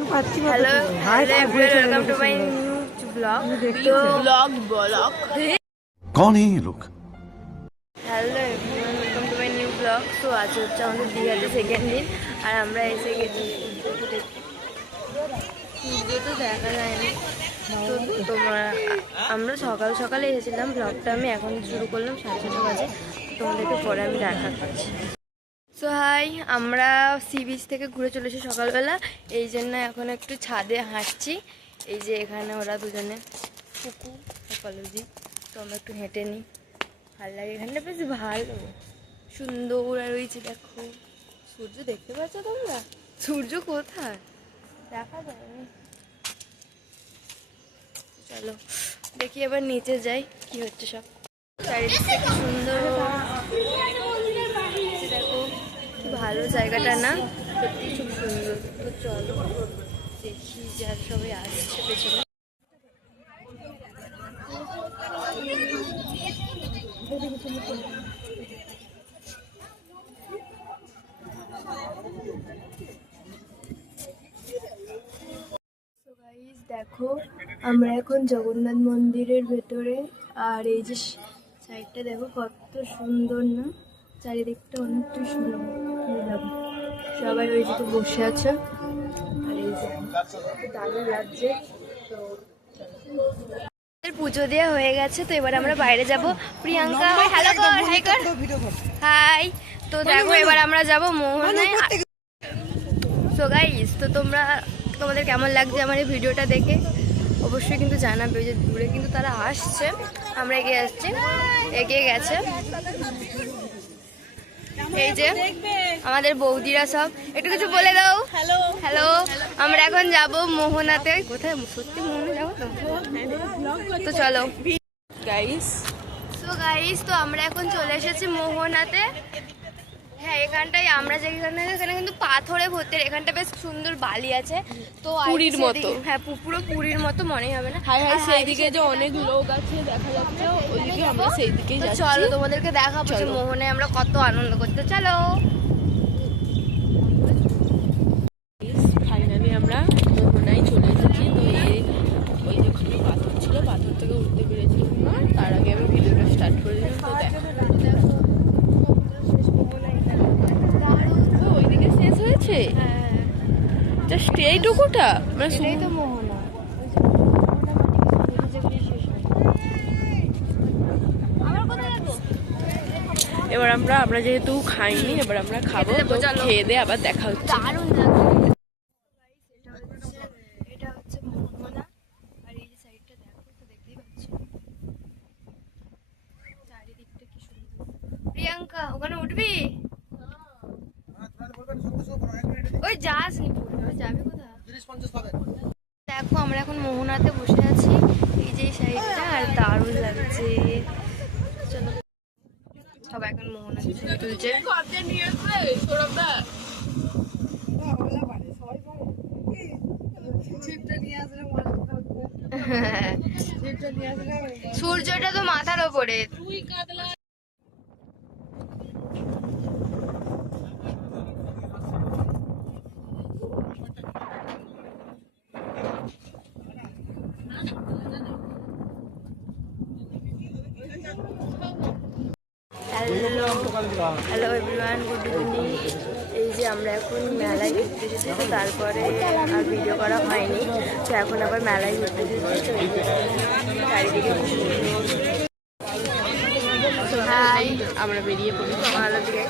Hello hello everyone welcome to my new blog तो blog कौन है ये लोग? Hello everyone welcome to my new blog তো আজ হচ্ছে আমাদের দীঘাতে সেকেন্ড দিন আর আমরা এসে গেছি সূর্য তো দেখা যায়নি তো তোমরা আমরা সকাল সকালে এসেছিলাম ব্লগটা আমি এখন শুরু করলাম 6:30 বাজে তোমাদেরকে পরে আমি দেখাচ্ছি। সো হাই আমরা সি বিচ থেকে ঘুরে চলেছি সকালবেলা এই জন্য এখন একটু ছাদে হাঁটছি এই যে এখানে ওরা দুজনে কুকু কলজি তো আমরা একটু হেঁটে নিই ভালো লাগে এখানটা বেশ ভালো সুন্দর আর রয়েছে দেখো সূর্য দেখতে পাচ্ছ তোমরা সূর্য কোথায় দেখা যায়নি চলো দেখি এবার নিচে যাই কি হচ্ছে সব চারিদিকে সুন্দর দেখো কি ভালো জায়গাটা না সত্যি খুব সুন্দর তো চলো দেখি যে আর সবাই আসছে পেছনে দেখো আমরা এখন জগন্নাথ মন্দিরের ভেতরে আর এই যে সাইডটা দেখো কত সুন্দর না চারিদিকটা অনেকটা সুন্দর সবাই ওই যে বসে আছে আর এই যে দারুণ লাগছে তো পুজো দেওয়া হয়ে গেছে তো এবার আমরা বাইরে যাব প্রিয়াঙ্কা হ্যালো কর হাই কর হাই তো দেখো এবার আমরা যাব মোহনায় সো গাইস তো তোমাদের কেমন লাগছে আমার এই ভিডিওটা দেখে অবশ্যই কিন্তু জানাবে যে দূরে কিন্তু তারা আসছে আমরা এগিয়ে গেছে এই যে আমাদের বৌদিরা সব একটু কিছু বলে দাও হ্যালো হ্যালো আমরা এখন যাব মোহনাতে কোথায় সত্যি মোহনা যাবো তো চলো গাইস তো আমরা এখন চলে এসেছি মোহনাতে হ্যাঁ এখানটায় আমরা যেখানে এখানে কিন্তু পাথরে ভর্তি এখানটা বেশ সুন্দর বালি আছে তো পুরীর মতো হ্যাঁ পুরো পুরীর মতো মনে হবে না সেইদিকে যে অনেক লোক আছে দেখা যাচ্ছে ওইদিকে আমরা সেই দিকেই যাচ্ছি চলো তোমাদেরকে দেখাবো যে মোহনে আমরা কত আনন্দ করতে চলো ফাইনালি আমরা মোহনায় চলে এসেছি তো ওই যেখানে পাথর ছিল পাথর থেকে উঠতে পেরেছিলাম না তার আগে আমি ভিডিওটা স্টার্ট করে দিলাম তো দেখো ওইদিকে শেষ হয়েছে জাস্ট এইটুকুটা মানে এই তো মোহনা এবার আমরা যেহেতু খাইনি এবার আমরা খাবো তো খেয়ে দিয়ে আবার দেখা হচ্ছে দারুণ লাগছে এটা হচ্ছে মোহনা আর এই যে সাইডটা দেখো তো দেখতেই পাচ্ছ চারিদিকটা কি সুন্দর প্রিয়াঙ্কা ওখানে উঠবি ওই যাস নি যাবি কোথায় দেখো আমরা এখন মোহনাতে বসে আছি এই যে সাইডটা আর দারুণ লাগছে চলো সবাই এখন মোহনাতে ছবি তুলছে সূর্যটা তো মাথার ওপরে হ্যালো এভরিওয়ান গুড ইভিনিং এই যে আমরা এখন মেলায় ঘুরতে এসেছি তো তারপরে আর ভিডিও করা হয়নি তো এখন আবার মেলায় ঘুরতে এসেছি তো চারিদিকে হাই আমরা বেরিয়ে পড়ি ভালো দিকে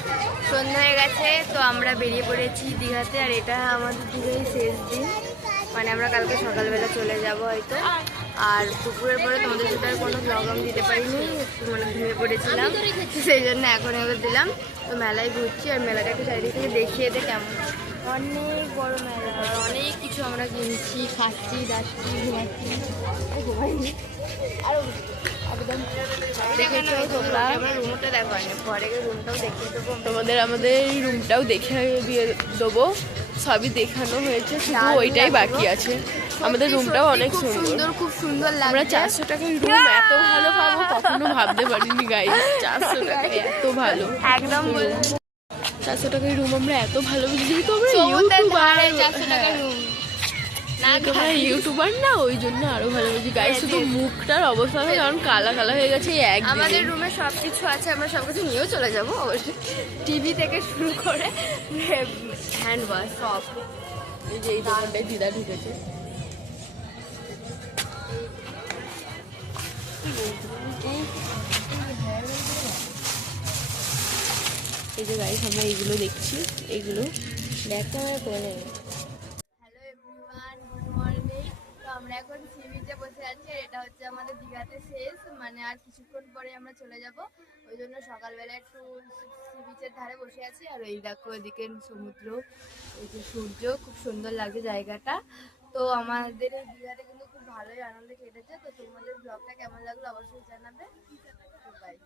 সন্ধ্যা হয়ে গেছে তো আমরা বেরিয়ে পড়েছি দীঘাতে আর এটা আমাদের দীঘায় শেষ দিন মানে আমরা কালকে সকালবেলা চলে যাব হয়তো আর দুপুরের পরে তোমাদের সাথে আর কোনো ব্লগ আমি দিতে পারিনি একটু মানে ঘুমিয়ে পড়েছিলাম সেই জন্য এখন এবার দিলাম তো মেলায় ঘুরছি আর মেলাটা একটু চারিদিক থেকে দেখিয়ে দে কেমন অনেক বড় মেলা অনেক কিছু আমরা কিনছি খাচ্ছি দাচ্ছি ঘুমাচ্ছি আরও একদম দেখেছো তোমরা আমার রুমটা দেখো পরে রুমটাও দেখিয়ে দেবো আমাদের এই রুমটাও দেখে দিয়ে দেবো সবই দেখানো হয়েছে শুধু ওইটাই বাকি আছে আমাদের রুমটাও অনেক সুন্দর খুব সুন্দর লাগে আমরা 400 টাকায় রুম এত ভালো পাবো কখনো ভাবতে পারিনি গাইস 400 টাকায় এত ভালো একদম 400 টাকায় রুম আমরা এত ভালো যেহেতু আমরা ইউটিউবার 400 টাকার রুম না তোমরা ইউটিউবার না, ওই জন্য আরো ভালো বুঝি গাইস। শুধু মুখটার অবস্থা হবে কারণ কালা কালা হয়ে গেছে এই এক আমাদের রুমে সব কিছু আছে, আমরা সব কিছু নিয়েও চলে যাবো অবশ্যই, টিভি থেকে শুরু করে হ্যান্ড ওয়াশ সব। এই যে এই দোকানটায় দিদা ঢুকেছে। এই যে গাইস আমরা এইগুলো দেখছি, এইগুলো দেখতে আমার করে। Hello everyone, good morning. তো আমরা এখন সি বিচে বসে আছি, আর এটা হচ্ছে আমাদের দীঘাতে শেষ, মানে আর কিছুক্ষণ পরে আমরা চলে যাব। ওই জন্য সকালবেলা একটু সি বিচের ধারে বসে আছি। আর এই দেখো এদিকে সমুদ্র, এই যে সূর্য, খুব সুন্দর লাগে জায়গাটা। তো আমাদের এই দীঘাতে কিন্তু খুব ভালোই আনন্দ কেটেছে। তো তোমাদের ব্লগটা কেমন লাগলো অবশ্যই জানাবে। বাই।